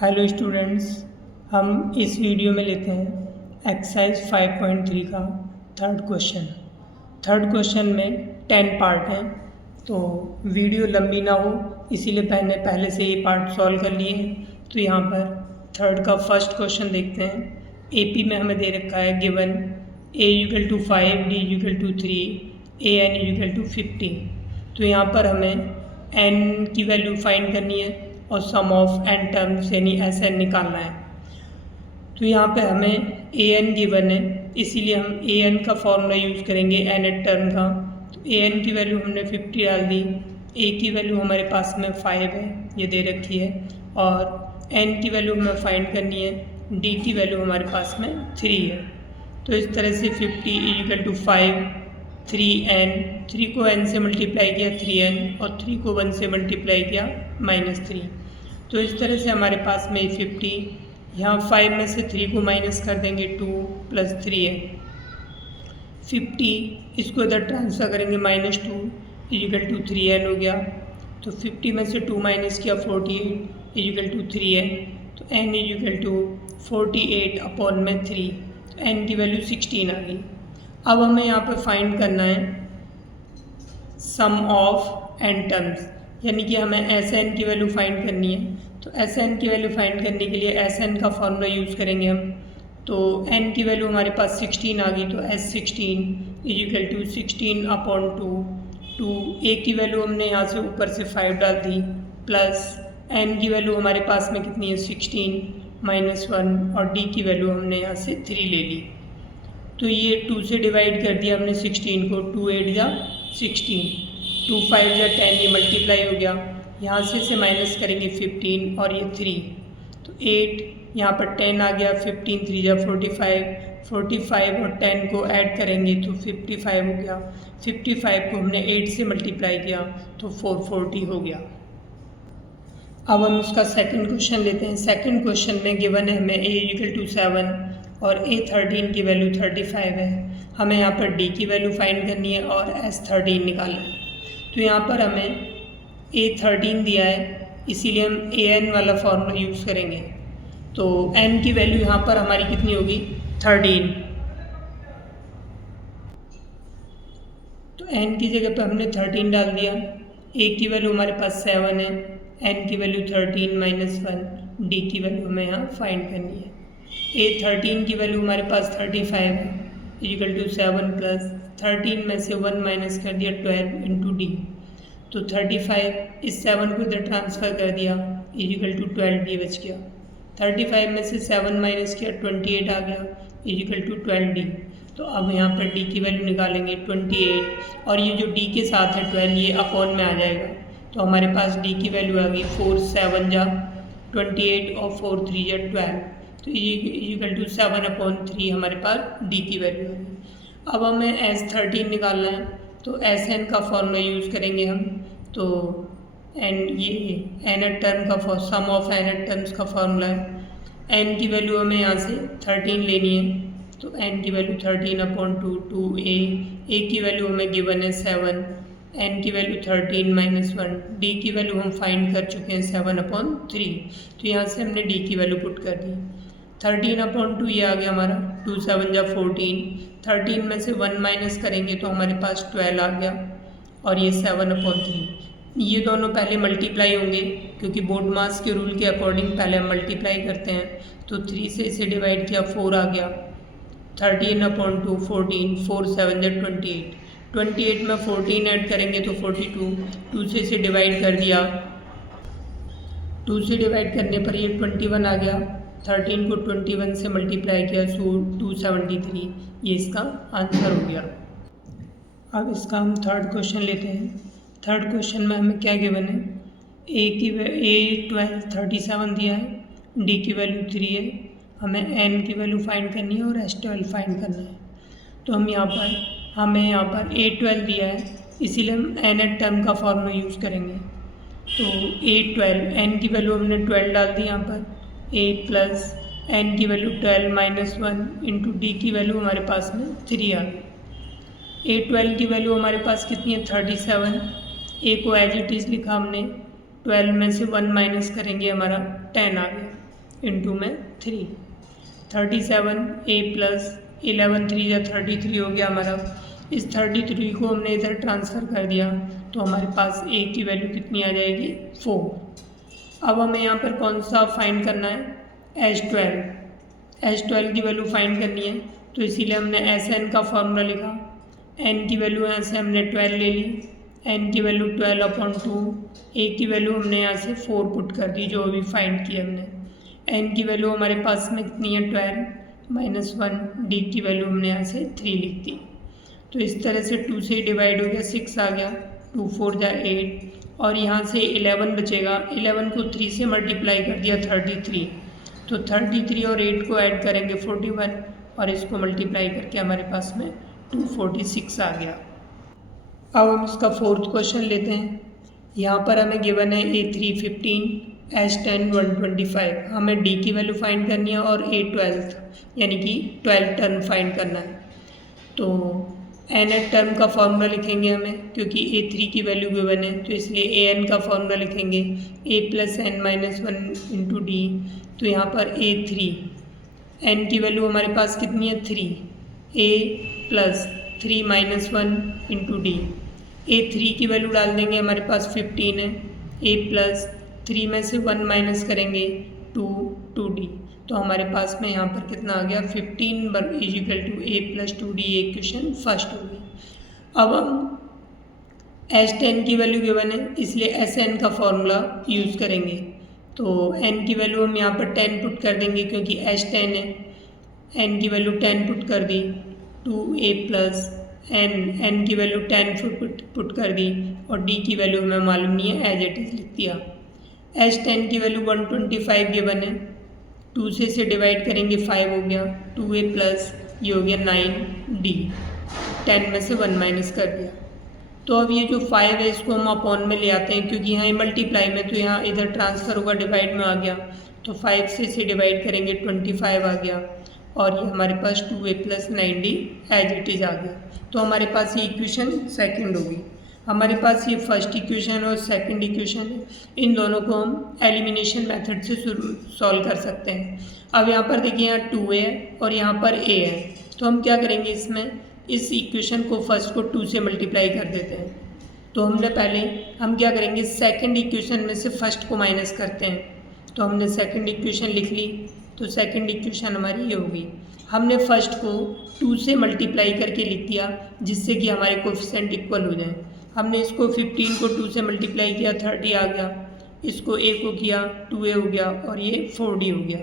Hello students, हम इस video में लेते हैं एक्सरसाइज 5.3 का थर्ड क्वेश्चन में 10 पार्ट हैं, तो वीडियो लंबी ना हो इसीलिए पहले से ये पार्ट सॉल्व कर लिए हैं। तो यहाँ पर थर्ड का फर्स्ट क्वेश्चन देखते हैं। एपी में हमें दे रखा है गिवन a = 5, d = 3, an = 50। तो यहाँ पर हमें n की वैल्यू फाइंड करनी है और सम ऑफ n टर्म्स यानी Sn निकालना है। तो यहाँ पे हमें an गिवन है, इसीलिए हम an का फॉर्मूला यूज़ करेंगे nth टर्म का। तो an की वैल्यू हमने 50 डाल दी, a की वैल्यू हमारे पास में 5 है, ये दे रखी है, और n की वैल्यू हमें फाइंड करनी है, d की वैल्यू हमारे पास में 3 है। तो इस तरह से 50 = 5, 3n, 3 को n से मल्टीप्लाई किया 3n, और 3 को 1 से मल्टीप्लाई किया -3। तो इस तरह से हमारे पास में 50, यहाँ 5 में से 3 को माइनस कर देंगे 2 + 3n, 50 इसको इधर ट्रांसफ़र करेंगे -2 = 3n हो गया। तो 50 में से 2 माइनस किया 48 = 3n, तो n = 48/3, तो n की वैल्यू 16 आ गई। अब हमें यहाँ पर फाइंड करना है सम ऑफ n टर्म्स, यानी कि हमें Sn की वैल्यू फाइंड करनी है। तो Sn की वैल्यू फाइंड करने के लिए Sn का फॉर्मूला यूज़ करेंगे हम। तो n की वैल्यू हमारे पास 16 आ गई, तो S16 = 16/2, a की वैल्यू हमने यहाँ से ऊपर से 5 डाल दी, प्लस n की वैल्यू हमारे पास में कितनी है 16 -1, और d की वैल्यू हमने यहाँ से 3 ले ली। तो ये 2 से डिवाइड कर दिया हमने 16 को, 2 8 जा 16, 2 5 जा 10, ये मल्टीप्लाई हो गया। यहाँ से माइनस करेंगे 15 और ये 3, तो 8 यहाँ पर 10 आ गया, 15 3 जा 45, 45 और 10 को ऐड करेंगे तो 55 हो गया। 55 को हमने 8 से मल्टीप्लाई किया तो 440 हो गया। अब हम उसका सेकंड क्वेश्चन लेते हैं। सेकंड क्वेश्चन में गिवन है हमें a = 7 और a13 की वैल्यू 35 है। हमें यहाँ पर d की वैल्यू फाइंड करनी है और s13 निकालना है। तो यहाँ पर हमें a13 दिया है, इसीलिए हम an वाला फॉर्मूला यूज़ करेंगे। तो n की वैल्यू यहाँ पर हमारी कितनी होगी 13, तो n की जगह पर हमने 13 डाल दिया। a की वैल्यू हमारे पास 7 है, n की वैल्यू 13 -1, d की वैल्यू हमें यहाँ फाइंड करनी है। a13 की वैल्यू हमारे पास 35 है, = 7 प्लस 13 में से 1 माइनस कर दिया 12 × d, तो 35 इस 7 को इधर ट्रांसफ़र कर दिया, = 12d बच गया। 35 में से 7 माइनस किया 28 आ गया, = 12d। तो अब यहाँ पर d की वैल्यू निकालेंगे 28, और ये जो d के साथ है 12, ये अपॉन में आ जाएगा। तो हमारे पास d की वैल्यू आ गई 4 7 जा 28 और 4 3 जा 12, तो ये = 7/3 हमारे पास d की वैल्यू आ गई। अब हमें S13 निकालना है, तो Sn का फॉर्मूला यूज़ करेंगे हम। तो ये nth टर्म का सम ऑफ nth टर्म्स का फॉर्मूला है। n की वैल्यू हमें यहाँ से 13 लेनी है, तो n की वैल्यू 13/2, 2a की वैल्यू हमें गिवन है 7, n की वैल्यू 13 -1, d की वैल्यू हम फाइंड कर चुके हैं 7/3, तो यहाँ से हमने d की वैल्यू पुट कर दी। 13/2 ये आ गया हमारा, 2 7 जा 14, 13 में से 1 माइनस करेंगे तो हमारे पास 12 आ गया, और ये 7/3। ये दोनों पहले मल्टीप्लाई होंगे, क्योंकि बोर्ड मास के रूल के अकॉर्डिंग पहले हम मल्टीप्लाई करते हैं। तो 3 से इसे डिवाइड किया 4 आ गया, 13/2 14, 4 7 जा 28, 28 में 14 ऐड करेंगे तो 42, 2 से इसे डिवाइड कर दिया, 2 से डिवाइड करने पर ये 21 आ गया, 13 को 21 से मल्टीप्लाई किया सो 273, ये इसका आंसर हो गया। अब इसका हम थर्ड क्वेश्चन लेते हैं। थर्ड क्वेश्चन में हमें क्या गिवन है, a12 37 दिया है, d की वैल्यू 3 है, हमें n की वैल्यू फाइंड करनी है और s12 फाइंड करना है। तो हमें यहाँ पर a12 दिया है, इसीलिए हम nth टर्म का फॉर्मूला यूज़ करेंगे। तो a12 n की वैल्यू हमने 12 डाल दी यहाँ पर, a प्लस n की वैल्यू 12 -1 इंटू d की वैल्यू हमारे पास में 3 आ गई। a12 की वैल्यू हमारे पास कितनी है 37, a को एज इट इज़ लिखा हमने, 12 में से 1 माइनस करेंगे हमारा 10 आ गया। इंटू में 3, 37 a प्लस 11 3 या 33 हो गया हमारा। इस 33 को हमने इधर ट्रांसफ़र कर दिया तो हमारे पास a की वैल्यू कितनी आ जाएगी 4। अब हमें यहाँ पर कौन सा फाइंड करना है H12 की वैल्यू फाइंड करनी है, तो इसीलिए हमने Sn का फॉर्मूला लिखा। n की वैल्यू यहाँ से हमने 12 ले ली, n की वैल्यू 12/2, a की वैल्यू हमने यहाँ से 4 पुट कर दी जो अभी फाइंड किया हमने। n की वैल्यू हमारे पास में कितनी है 12 - 1, d की वैल्यू हमने यहाँ से 3 लिख दी। तो इस तरह से 2 से डिवाइड हो गया 6 आ गया, 2 4 जा 8 और यहाँ से 11 बचेगा। 11 को 3 से मल्टीप्लाई कर दिया 33, तो 33 और 8 को ऐड करेंगे 41 और इसको मल्टीप्लाई करके हमारे पास में 246 आ गया। अब हम इसका फोर्थ क्वेश्चन लेते हैं। यहाँ पर हमें गिवन है A3 15, H10 125। हमें D की वैल्यू फाइंड करनी है और A 12 यानी कि 12 टर्म फाइंड करना है। तो nth टर्म का फॉर्मूला लिखेंगे हमें, क्योंकि A3 की वैल्यू गिवन है तो इसलिए an का फॉर्मूला लिखेंगे a + n - 1 इंटू डी। तो यहाँ पर A3 n की वैल्यू हमारे पास कितनी है 3, a + 3 - 1 इंटू डी। A3 की वैल्यू डाल देंगे, हमारे पास 15 है, a + 3 में से 1 माइनस करेंगे 2d। तो हमारे पास में यहाँ पर कितना आ गया 15 = a + 2d। ये इक्वेशन फर्स्ट हो गई। अब हम H10 की वैल्यू गिवन है इसलिए Sn का फॉर्मूला यूज़ करेंगे। तो n की वैल्यू हम यहाँ पर 10 पुट कर देंगे क्योंकि H10 है, n की वैल्यू 10 पुट कर दी, 2a + n की वैल्यू 10 पुट कर दी और d की वैल्यू हमें मालूम नहीं है, एज इट इज़ लिख दिया। H10 की वैल्यू 125 गिवन है, 2 से डिवाइड करेंगे 5 हो गया, 2a प्लस ये हो गया 9d, 10 में से 1 माइनस कर दिया। तो अब ये जो 5 है इसको हम अपॉन में ले आते हैं क्योंकि यहाँ मल्टीप्लाई में, तो यहाँ इधर ट्रांसफ़र होगा डिवाइड में आ गया, तो 5 से इसे डिवाइड करेंगे 25 आ गया और ये हमारे पास 2a + 9d as it is आ गया। तो हमारे पास ये इक्वेशन सेकंड होगी। हमारे पास ये फर्स्ट इक्वेशन और सेकंड इक्वेशन है, इन दोनों को हम एलिमिनेशन मेथड से सॉल्व कर सकते हैं। अब यहाँ पर देखिए यहाँ 2a है और यहाँ पर a है, तो हम क्या करेंगे इसमें, इस इक्वेशन को फर्स्ट को 2 से मल्टीप्लाई कर देते हैं। तो हम क्या करेंगे सेकंड इक्वेशन में से फर्स्ट को माइनस करते हैं। तो हमने सेकंड इक्वेशन लिख ली, तो सेकंड इक्वेशन हमारी ये होगी। हमने फर्स्ट को 2 से मल्टीप्लाई करके लिख दिया जिससे कि हमारे कोफिशिएंट इक्वल हो जाए। हमने इसको 15 को 2 से मल्टीप्लाई किया 30 आ गया, इसको a को किया 2a हो गया और ये 4d हो गया।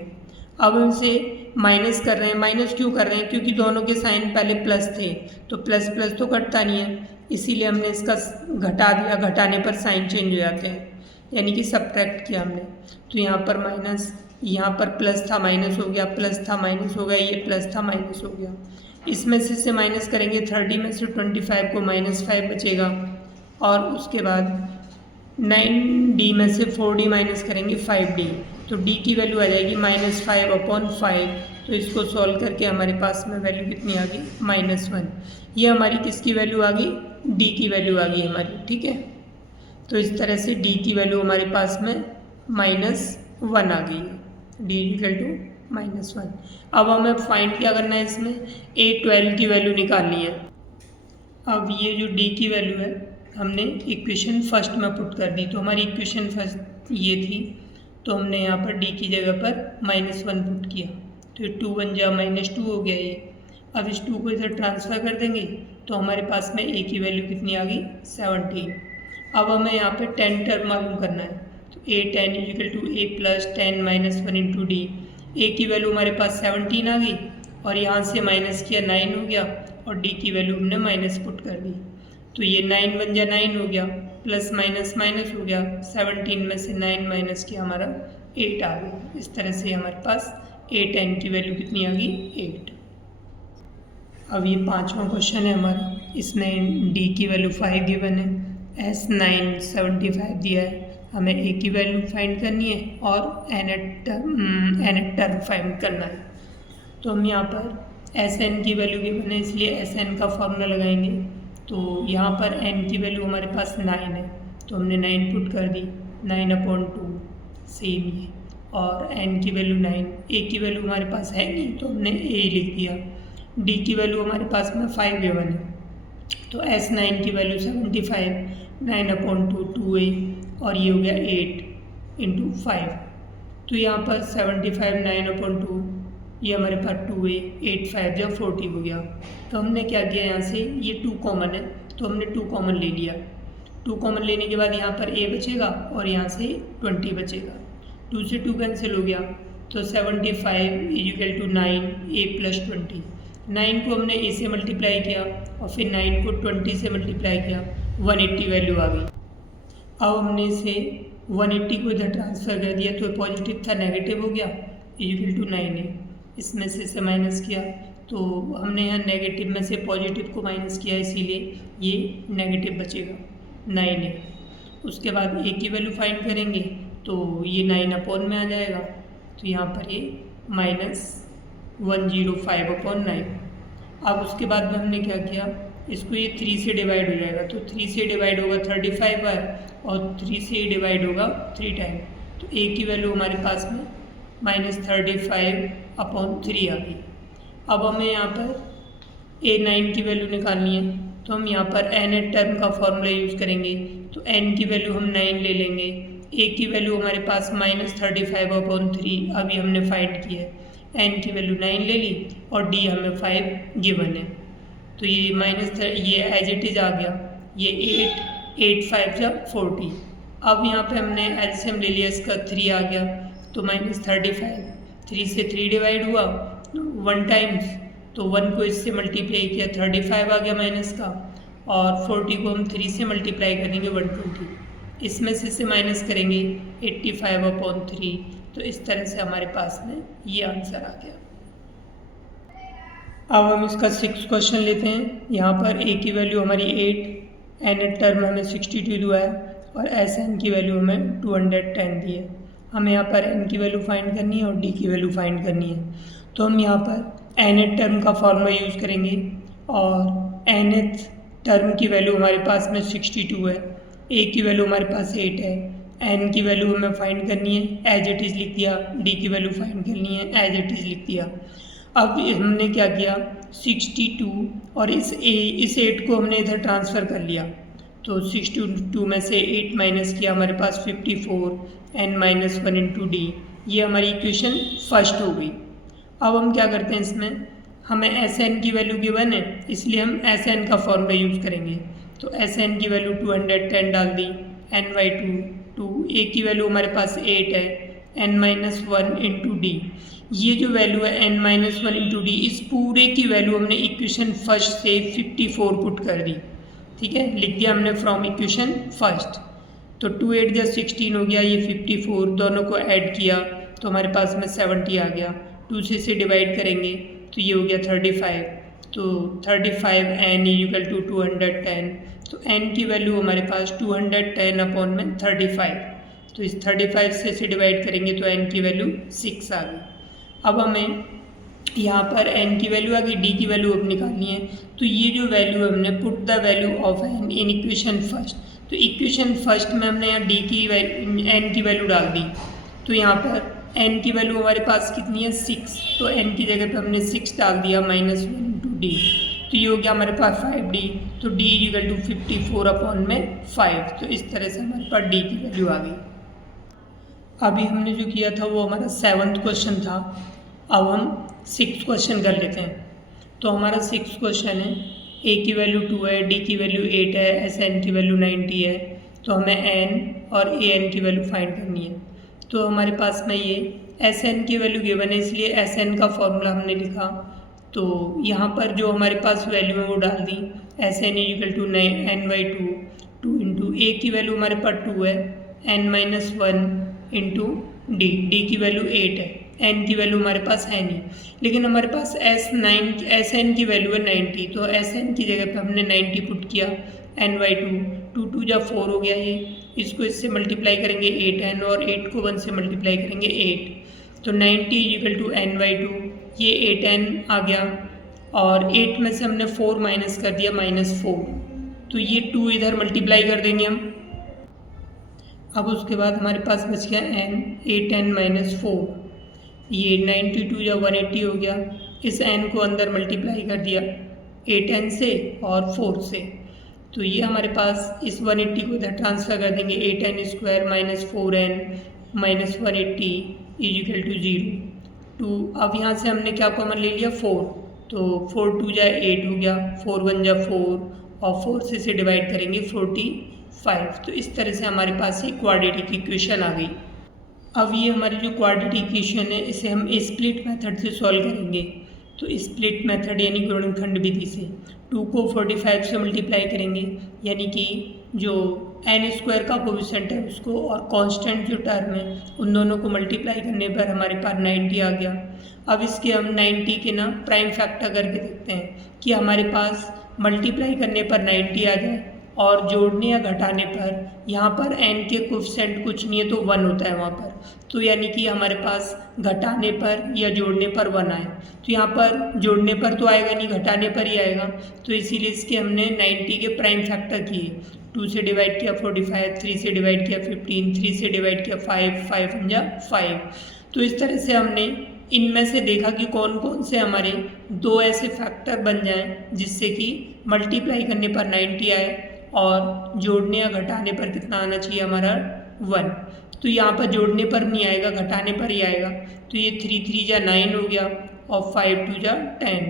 अब हम इसे माइनस कर रहे हैं। माइनस क्यों कर रहे हैं, क्योंकि दोनों के साइन पहले प्लस थे, तो प्लस प्लस तो कटता नहीं है, इसीलिए हमने इसका घटा दिया। घटाने पर साइन चेंज हो जाते हैं, यानी कि सब्ट्रैक्ट किया हमने। तो यहाँ पर माइनस, यहाँ पर प्लस था माइनस हो गया, प्लस था माइनस हो गया, ये प्लस था माइनस हो गया। इसमें से माइनस करेंगे 30 में से 25 को -5 बचेगा और उसके बाद 9d में से 4d माइनस करेंगे 5d, तो d की वैल्यू आ जाएगी -5/5। तो इसको सॉल्व करके हमारे पास में वैल्यू कितनी आ गई -1। ये हमारी किसकी वैल्यू आ गई, d की वैल्यू आ गई हमारी, ठीक है। तो इस तरह से d की वैल्यू हमारे पास में -1 आ गई है, d = -1। अब हमें फाइंड क्या करना है, इसमें A12 की वैल्यू निकालनी है। अब ये जो d की वैल्यू है हमने इक्वेशन फर्स्ट में पुट कर दी, तो हमारी इक्वेशन फर्स्ट ये थी, तो हमने यहाँ पर d की जगह पर -1 पुट किया, तो 2 1 जा -2 हो गया ये। अब इस 2 को इधर ट्रांसफ़र कर देंगे तो हमारे पास में a की वैल्यू कितनी आ गई 17। अब हमें यहाँ पे 10 टर्म मालूम करना है, तो A10 = a + 10 - 1 into D. a की वैल्यू हमारे पास 17 आ गई और यहाँ से माइनस किया 9 हो गया और d की वैल्यू हमने माइनस पुट कर दी, तो ये 9 1 जा 9 हो गया, प्लस माइनस माइनस हो गया, 17 में से 9 माइनस किया हमारा 8 आ गया। इस तरह से हमारे पास A10 की वैल्यू कितनी आ गई 8। अब ये 5वां क्वेश्चन है हमारा, इसमें d की वैल्यू 5 गिवन है, S9 75 दिया है, हमें a की वैल्यू फाइंड करनी है और nth टर्म फाइंड करना है। तो हम यहाँ पर Sn की वैल्यू गिवन है इसलिए Sn का फॉर्मूला लगाएंगे। तो यहाँ पर n की वैल्यू हमारे पास 9 है, तो हमने 9 पुट कर दी, 9/2 सेम ये, और n की वैल्यू 9, a की वैल्यू हमारे पास है नहीं तो हमने a लिख दिया, d की वैल्यू हमारे पास में 5 गिवन है, तो S9 की वैल्यू 75, 9/2 2a, और ये हो गया 8 इंटू 5। तो यहाँ पर 75 9/2, ये हमारे पास 2a, 8 5 या 40 हो गया। तो हमने क्या किया, यहाँ से ये 2 कॉमन है तो हमने 2 कॉमन ले लिया। 2 कॉमन लेने के बाद यहाँ पर a बचेगा और यहाँ से 20 बचेगा। 2 से 2 कैंसिल हो गया, तो 75 इक्वल टू 9a प्लस 20। 9 को हमने a से मल्टीप्लाई किया और फिर 9 को 20 से मल्टीप्लाई किया, 180 वैल्यू आ गई। अब हमने इसे 180 को इधर ट्रांसफ़र कर दिया, तो पॉजिटिव था नेगेटिव हो गया, इक्वल टू 9a। इसमें से इसे माइनस किया, तो हमने यहाँ नेगेटिव में से पॉजिटिव को माइनस किया, इसीलिए ये नेगेटिव बचेगा 9a। उसके बाद a की वैल्यू फाइंड करेंगे तो ये 9 में आ जाएगा, तो यहाँ पर ये -105/9। अब उसके बाद में हमने क्या किया, इसको ये 3 से डिवाइड हो जाएगा, तो 3 से डिवाइड होगा 35 बार और 3 से डिवाइड होगा 3 टाइम, तो a की वैल्यू हमारे पास में -35/3 आ गई। अब हमें यहाँ पर a9 की वैल्यू निकालनी है, तो हम यहाँ पर nth टर्म का फॉर्मूला यूज़ करेंगे, तो n की वैल्यू हम 9 ले लेंगे, a की वैल्यू हमारे पास -35/3 अभी हमने फाइंड की है, n की वैल्यू 9 ले ली और d हमें 5 गिवन है, तो ये एज इट इज़ आ गया, ये 8 5 या 40। अब यहाँ पे हमने एलसीएम ले लिया, इसका 3 आ गया, तो -35, 3 से 3 डिवाइड हुआ 1 टाइम्स, तो 1 को इससे मल्टीप्लाई किया 35 आ गया माइनस का, और 40 को हम 3 से मल्टीप्लाई करेंगे 120, इसमें से इसे माइनस करेंगे 85/3। तो इस तरह से हमारे पास में ये आंसर आ गया। अब हम इसका 6th क्वेश्चन लेते हैं। यहाँ पर a की वैल्यू हमारी 8, n टर्म हमें 62 दिया है और Sn की वैल्यू हमें 210 दी है। हमें यहाँ पर n की वैल्यू फाइंड करनी है और d की वैल्यू फाइंड करनी है, तो हम यहाँ पर nth टर्म का फॉर्मूला यूज़ करेंगे और nth टर्म की वैल्यू हमारे पास में 62 है, a की वैल्यू हमारे पास 8 है, n की वैल्यू हमें फाइंड करनी है, एज इट इज़ लिख दिया, d की वैल्यू फाइंड करनी है, एज इट इज़ लिख दिया। अब हमने क्या किया, 62 और इस 8 को हमने इधर ट्रांसफ़र कर लिया, तो 62 में से 8 माइनस किया, हमारे पास 54 n-1 इंटू d, ये हमारी इक्वेशन फर्स्ट हो गई। अब हम क्या करते हैं, इसमें हमें Sn की वैल्यू गिवन है, इसलिए हम Sn का फॉर्मूला यूज़ करेंगे, तो Sn की वैल्यू 210 डाल दी, n/2, a की वैल्यू हमारे पास 8 है, n-1 इंटू d, ये जो वैल्यू है n-1 इंटू d, इस पूरे की वैल्यू हमने इक्वेशन फर्स्ट से 54 पुट कर दी, ठीक है, लिख दिया हमने फ्रॉम इक्वेशन फर्स्ट। तो 2 8 जा 16 हो गया, ये 54, दोनों को ऐड किया तो हमारे पास में 70 आ गया, 2 से इसे डिवाइड करेंगे तो ये हो गया 35, तो 35 n इक्वल टू 210, तो n की वैल्यू हमारे पास 210/35, तो इस 35 से इसे डिवाइड करेंगे तो n की वैल्यू 6 आ गई। अब हमें यहाँ पर n की वैल्यू आ गई, d की वैल्यू अब निकालनी है, तो ये जो वैल्यू हमने put the value of n in equation first, तो इक्वेशन फर्स्ट में हमने यहाँ n की वैल्यू डाल दी, तो यहाँ पर n की वैल्यू हमारे पास कितनी है 6, तो n की जगह पे हमने 6 डाल दिया, -1 इंटू d, तो ये हो गया हमारे पास 5d, तो d इक्वल टू 54/5, तो इस तरह से हमारे पास d की वैल्यू आ गई। अभी हमने जो किया था वो हमारा 7th क्वेश्चन था, अब हम 6th क्वेश्चन कर लेते हैं। तो हमारा 6th क्वेश्चन है, a की वैल्यू 2 है, d की वैल्यू 8 है, Sn की वैल्यू 90 है, तो हमें n और an की वैल्यू फाइंड करनी है। तो हमारे पास में ये Sn की वैल्यू गिवन है, इसलिए Sn का फॉर्मूला हमने लिखा, तो यहाँ पर जो हमारे पास वैल्यू है वो डाल दी, Sn equal to n/2, 2 into a की वैल्यू हमारे पास 2 है, n-1 इंटू d की वैल्यू 8 है, n की वैल्यू हमारे पास है नहीं, लेकिन हमारे पास Sn की वैल्यू है 90, तो Sn की जगह पे हमने 90 पुट किया, n/2, 2 2 जा 4 हो गया, ये इसको इससे मल्टीप्लाई करेंगे 8n और 8 को 1 से मल्टीप्लाई करेंगे 8, तो 90 इक्वल टू n/2, ये 8n आ गया और 8 में से हमने 4 माइनस कर दिया, -4, तो ये 2 इधर मल्टीप्लाई कर देंगे हम। अब उसके बाद हमारे पास बच गया n, 8n माइनस 4, ये 92 या 180 हो गया। इस n को अंदर मल्टीप्लाई कर दिया 8n से और 4 से, तो ये हमारे पास इस 180 को इधर ट्रांसफ़र कर देंगे, 8n square minus 4n minus 180 is equal to 0 to. अब यहाँ से हमने क्या कॉमन ले लिया 4, तो 4 2 जा 8 हो गया, 4 1 जा 4 और 4 से इसे डिवाइड करेंगे 45। तो इस तरह से हमारे पास ये क्वाड्रेटिक इक्वेशन आ गई। अब ये हमारी जो क्वाड्रेटिक इक्वेशन है इसे हम स्प्लिट मेथड से सॉल्व करेंगे। तो स्प्लिट मेथड यानी गुणनखंड विधि से 2 को 45 से मल्टीप्लाई करेंगे, यानी कि जो n स्क्वायर का कोफिशिएंट है उसको और कांस्टेंट जो टर्म है उन दोनों को मल्टीप्लाई करने पर हमारे पास 90 आ गया। अब इसके हम 90 के ना प्राइम फैक्टर करके देखते हैं कि हमारे पास मल्टीप्लाई करने पर 90 आ जाए और जोड़ने या घटाने पर यहाँ पर n के कोफिशिएंट कुछ नहीं है तो 1 होता है वहाँ पर, तो यानी कि हमारे पास घटाने पर या जोड़ने पर 1 आए। तो यहाँ पर जोड़ने पर तो आएगा नहीं, घटाने पर ही आएगा, तो इसीलिए इसके हमने 90 के प्राइम फैक्टर किए। 2 से डिवाइड किया 45, 3 से डिवाइड किया 15, 3 से डिवाइड किया 5, 5 1 जा 5। तो इस तरह से हमने इनमें से देखा कि कौन कौन से हमारे दो ऐसे फैक्टर बन जाएं जिससे कि मल्टीप्लाई करने पर 90 आए और जोड़ने या घटाने पर कितना आना चाहिए हमारा 1। तो यहाँ पर जोड़ने पर नहीं आएगा, घटाने पर ही आएगा। तो ये 3 3 जा 9 हो गया और 5 2 जा 10,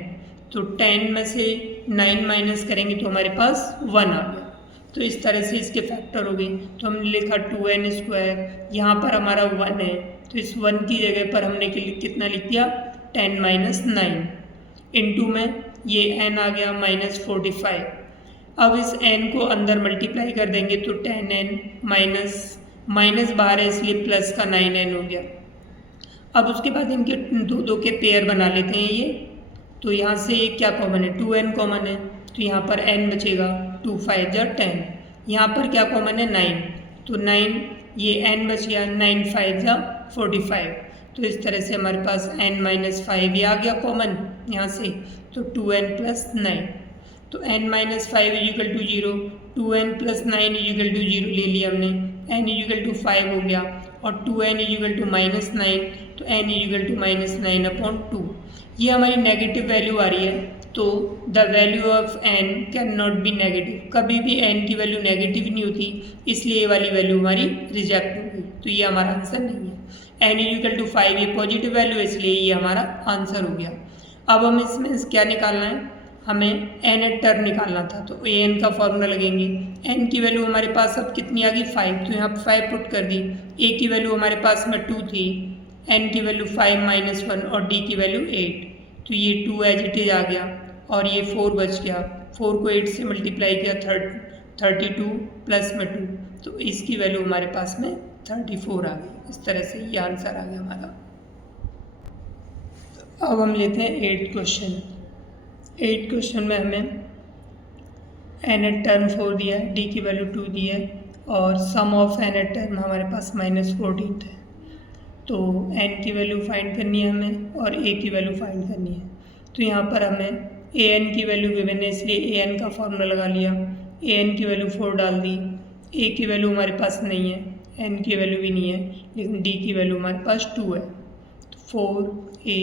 तो 10 में से 9 माइनस करेंगे तो हमारे पास 1 आ गया। तो इस तरह से इसके फैक्टर हो गए। तो हमने लिखा 2n स्क्वायर, यहाँ पर हमारा 1 है तो इस 1 की जगह पर हमने कितना लिख दिया 10 माइनस 9 इंटू में ये n आ गया माइनस 45। अब इस n को अंदर मल्टीप्लाई कर देंगे तो 10n माइनस बाहर है इसलिए प्लस का 9n हो गया। अब उसके बाद इनके दो के पेयर बना लेते हैं ये। तो यहाँ से क्या कॉमन है 2n कॉमन है, तो यहाँ पर n बचेगा 2 5 जा 10, यहाँ पर क्या कॉमन है 9, तो 9 ये n बच गया 9 5 जा 45। तो इस तरह से हमारे पास n माइनस 5 ये आ गया कॉमन यहाँ से, तो 2n प्लस 9, तो n minus 5 is equal to 0, 2n plus 9 is equal to 0 ले लिया हमने, n इजिकल टू 5 हो गया और 2n इजिकल टू माइनस 9, तो n इजिकल टू माइनस 9/2। ये हमारी नेगेटिव वैल्यू आ रही है, तो the value of n can not be negative, कभी भी n की वैल्यू नेगेटिव नहीं होती, इसलिए ये वाली वैल्यू हमारी रिजेक्ट हो गई, तो ये हमारा आंसर नहीं है। n इजिकल टू 5 ये पॉजिटिव वैल्यू है इसलिए ये हमारा आंसर हो गया। अब हम इसमें क्या निकालना है, हमें n टर्म निकालना था, तो an का फॉर्मूला लगेंगे। n की वैल्यू हमारे पास अब कितनी आ गई 5, तो यहाँ 5 पुट कर दी। a की वैल्यू हमारे पास में 2 थी, n की वैल्यू 5 माइनस 1 और d की वैल्यू 8, तो ये 2 एज इट इज आ गया और ये 4 बच गया। 4 को 8 से मल्टीप्लाई किया 32 प्लस में 2, तो इसकी वैल्यू हमारे पास में 34 आ गई। इस तरह से ये आंसर आ गया हमारा। अब हम लेते हैं 8th क्वेश्चन। 8th क्वेश्चन में हमें n टर्म 4 दिया है, d की वैल्यू 2 दी है और सम ऑफ n टर्म हमारे पास -14 है। तो n की वैल्यू फाइंड करनी है हमें और a की वैल्यू फाइंड करनी है। तो यहाँ पर हमें an की वैल्यू गिवन है इसलिए an का फॉर्मूला लगा लिया, an की वैल्यू 4 डाल दी, a की वैल्यू हमारे पास नहीं है, n की वैल्यू भी नहीं है, लेकिन d की वैल्यू हमारे पास 2 है, तो 4a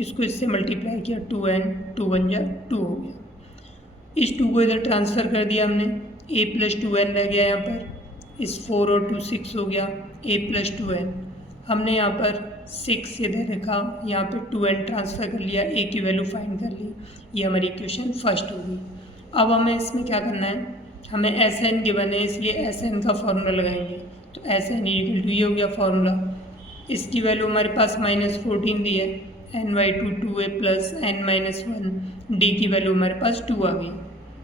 इसको इससे मल्टीप्लाई किया 2n 2 1 जा 2 हो गया। इस 2 को इधर ट्रांसफ़र कर दिया हमने, a प्लस 2n रह गया यहाँ पर, इस 4 और 2 6 हो गया, a प्लस 2n हमने यहाँ पर 6 इधर रखा, यहाँ पे 2n ट्रांसफ़र कर लिया, a की वैल्यू फाइंड कर ली। ये हमारी इक्वेशन फर्स्ट होगी। अब हमें इसमें क्या करना है, हमें Sn गिवन है इसलिए Sn का फॉर्मूला लगाएंगे। तो Sn इक्वल टू ये हो गया फॉर्मूला, इसकी वैल्यू हमारे पास -14 दी है, n/2 2a plus n minus 1, d की वैल्यू हमारे पास 2 आ गई।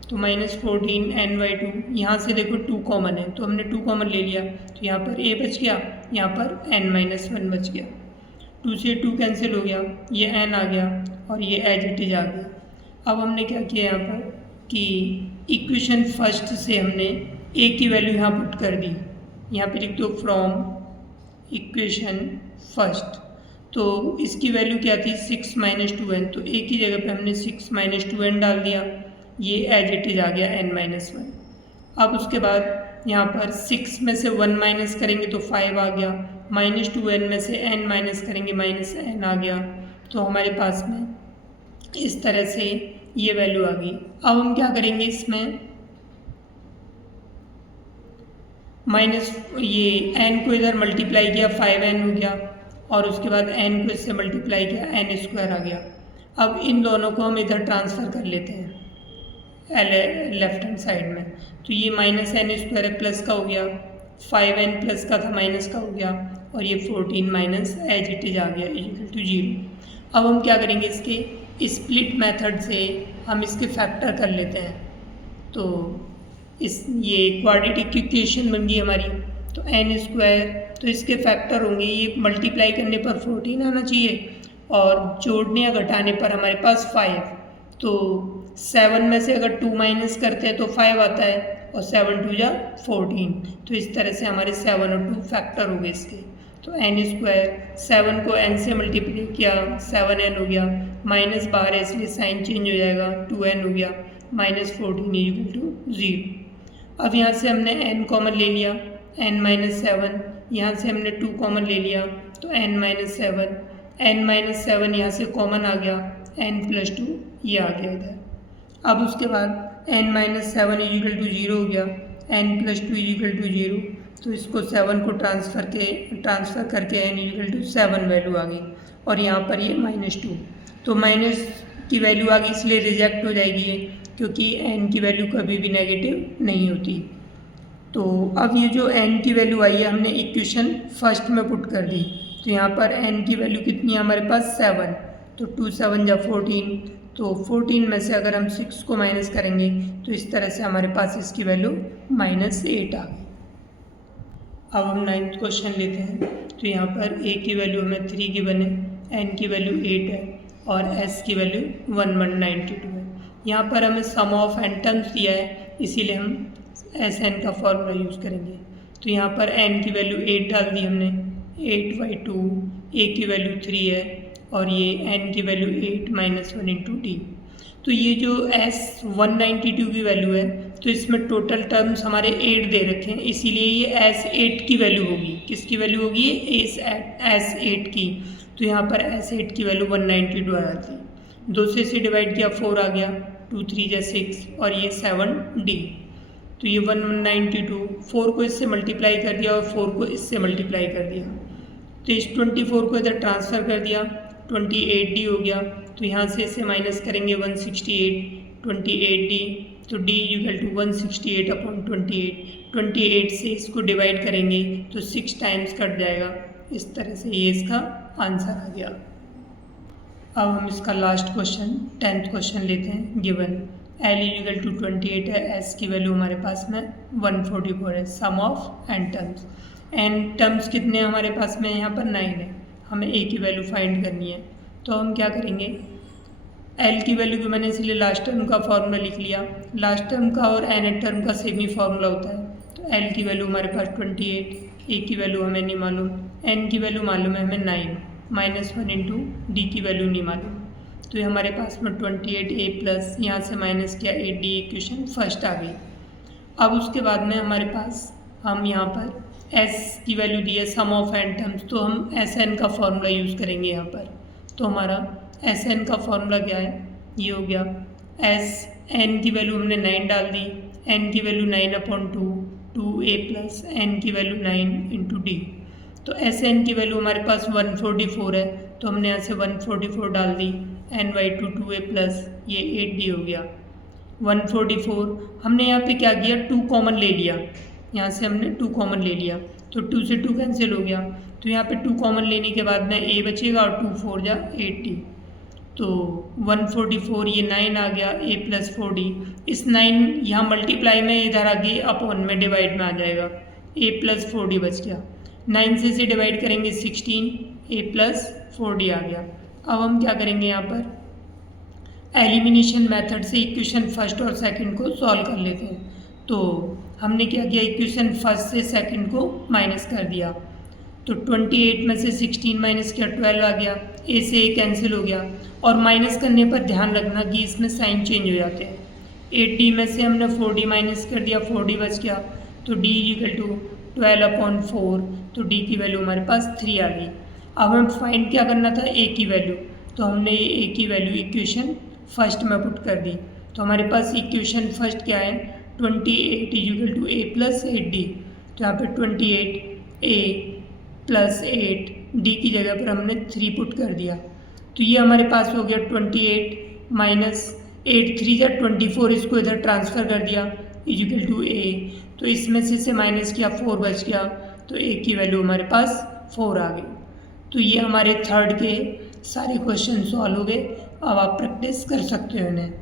तो -14 n/2, यहाँ से देखो 2 कॉमन है तो हमने 2 कॉमन ले लिया, तो यहाँ पर a बच गया, यहाँ पर n-1 बच गया, 2 से 2 कैंसिल हो गया, ये n आ गया और ये एज इट इज आ गया। अब हमने क्या किया यहाँ पर कि इक्वेशन फर्स्ट से हमने a की वैल्यू यहाँ पुट कर दी, यहाँ पे लिख दो फ्रॉम इक्वेशन फर्स्ट, तो इसकी वैल्यू क्या थी 6 - 2n, तो a की जगह पे हमने 6 - 2n डाल दिया, ये एज इट इज आ गया n-1। अब उसके बाद यहाँ पर 6 में से 1 माइनस करेंगे तो 5 आ गया, -2n में से n माइनस करेंगे -n आ गया। तो हमारे पास में इस तरह से ये वैल्यू आ गई। अब हम क्या करेंगे, इसमें माइनस ये n को इधर मल्टीप्लाई किया 5n हो गया, और उसके बाद n को इससे मल्टीप्लाई किया n² आ गया। अब इन दोनों को हम इधर ट्रांसफ़र कर लेते हैं लेफ्ट हैंड साइड में। तो ये -n² प्लस का हो गया, 5n प्लस का था माइनस का हो गया, और ये 14 माइनस एज इट इज आ गया = 0। अब हम क्या करेंगे, इसके स्प्लिट मेथड से हम इसके फैक्टर कर लेते हैं। तो ये क्वाड्रेटिक इक्वेशन बन गई हमारी। तो n², तो इसके फैक्टर होंगे, ये मल्टीप्लाई करने पर 14 आना चाहिए, और जोड़ने या घटाने पर हमारे पास 5। तो 7 में से अगर 2 माइनस करते हैं तो 5 आता है, और 7 2 जा 14। तो इस तरह से हमारे 7 और 2 फैक्टर हो गए इसके। तो n², 7 को n से मल्टीप्लाई किया 7n हो गया, माइनस बाहर है इसलिए साइन चेंज हो जाएगा, 2n हो गया, -14 = 0। अब यहाँ से हमने n कॉमन ले लिया, n-7, यहाँ से हमने 2 कॉमन ले लिया, तो n-7, n-7 यहाँ से कॉमन आ गया, n+2 ये आ गया इधर। अब उसके बाद n-7 = 0 हो गया, n+2 = 0। तो इसको 7 को ट्रांसफ़र करके n = 7 वैल्यू आ गई, और यहाँ पर ये -2। तो माइनस की वैल्यू आ गई, इसलिए रिजेक्ट हो जाएगी ये, क्योंकि n की वैल्यू कभी भी नेगेटिव नहीं होती। तो अब ये जो n की वैल्यू आई है हमने इक्वेशन फर्स्ट में पुट कर दी। तो यहाँ पर n की वैल्यू कितनी है हमारे पास 7, तो 2 7 जा 14, तो 14 में से अगर हम 6 को माइनस करेंगे तो इस तरह से हमारे पास इसकी वैल्यू -8 आ गई। अब हम 9th क्वेश्चन लेते हैं। तो यहाँ पर a की वैल्यू हमें 3 गिवन है, n की वैल्यू 8 है, और s की वैल्यू 1192 है। यहाँ पर हमें सम ऑफ n टर्म्स दिया है, इसीलिए हम Sn का फॉर्मूला यूज़ करेंगे। तो यहाँ पर n की वैल्यू 8 डाल दी हमने, 8/2, a की वैल्यू 3 है, और ये n की वैल्यू 8 - 1 × d। तो ये जो S192 की वैल्यू है, तो इसमें टोटल टर्म्स हमारे 8 दे रखे हैं, इसीलिए ये S8 की वैल्यू होगी। किसकी वैल्यू होगी? S8 की। तो यहाँ पर S8 की वैल्यू 192 आ जाती है। 2 से इसे डिवाइड किया 4 आ गया, 2 3 जा 6, और ये 7d। तो ये 192, 4 को इससे मल्टीप्लाई कर दिया और 4 को इससे मल्टीप्लाई कर दिया। तो इस 24 को इधर ट्रांसफ़र कर दिया, 28d हो गया। तो यहाँ से इसे माइनस करेंगे 168, 28d, तो d = 168/28। 28 से इसको डिवाइड करेंगे तो 6 टाइम्स कट जाएगा। इस तरह से ये इसका आंसर आ गया। अब हम इसका लास्ट क्वेश्चन 10th क्वेश्चन लेते हैं। गिवन L = 28 है, S की वैल्यू हमारे पास में 144 है। Sum of n terms, n terms कितने हमारे पास में? यहाँ पर 9 है, हमें a की वैल्यू फाइंड करनी है। तो हम क्या करेंगे, L की वैल्यू को मैंने इसलिए लास्ट टर्म का फॉर्मूला लिख लिया। लास्ट टर्म का और n टर्म का सेम ही फॉर्मूला होता है। तो L की वैल्यू हमारे पास 28, a की वैल्यू हमें नहीं मालूम, n की वैल्यू मालूम है हमें 9, -1 × d की वैल्यू नहीं मालूम। तो ये हमारे पास में 28a प्लस यहाँ से माइनस किया 8d, इक्वेशन फर्स्ट आ गई। अब उसके बाद में हमारे पास हम यहाँ पर s की वैल्यू दी है, सम ऑफ n टर्म्स, तो हम Sn का फॉर्मूला यूज़ करेंगे यहाँ पर। तो हमारा Sn का फॉर्मूला क्या है? ये हो गया n की वैल्यू हमने 9 डाल दी, n की वैल्यू 9/2, 2a प्लस n की वैल्यू 9 × d। तो Sn की वैल्यू हमारे पास 144 है, तो हमने यहाँ से 144 डाल दी, n/2 2a प्लस ये 8d हो गया। 144 हमने यहाँ पे क्या किया, 2 कॉमन ले लिया, यहाँ से हमने 2 कॉमन ले लिया, तो 2 से 2 कैंसिल हो गया। तो यहाँ पे 2 कॉमन लेने के बाद में a बचेगा, और 2 4 जा 8d। तो 144 ये 9 आ गया, a + 4d। इस 9 यहाँ मल्टीप्लाई में इधर आगे अपॉन में डिवाइड में आ जाएगा, a + 4d बच गया। 9 से इसे डिवाइड करेंगे 16, a + 4d आ गया। अब हम क्या करेंगे, यहाँ पर एलिमिनेशन मेथड से इक्वेशन फर्स्ट और सेकंड को सॉल्व कर लेते हैं। तो हमने क्या किया, इक्वेशन फर्स्ट से सेकंड को माइनस कर दिया। तो 28 में से 16 माइनस किया 12 आ गया, a से a कैंसिल हो गया। और माइनस करने पर ध्यान रखना कि इसमें साइन चेंज हो जाते हैं। 8d में से हमने 4d माइनस कर दिया, 4d बच गया। तो d इक्वल टू 12/4, तो d की वैल्यू हमारे पास 3 आ गई। अब हमें फाइंड क्या करना था, a की वैल्यू, तो हमने ये a की वैल्यू इक्वेशन फर्स्ट में पुट कर दी। तो हमारे पास इक्वेशन फर्स्ट क्या है, 28 equal to a plus 8d, तो यहाँ पे 28 a प्लस 8 d की जगह पर हमने 3 पुट कर दिया। तो ये हमारे पास हो गया 28 माइनस 8 3 या 24, इसको इधर ट्रांसफ़र कर दिया इक्वल टू a, तो इसमें से माइनस किया 4 बच गया, तो a की वैल्यू हमारे पास 4 आ गई। तो ये हमारे थर्ड के सारे क्वेश्चन सॉल्व हो गए। अब आप प्रैक्टिस कर सकते हो इन्हें।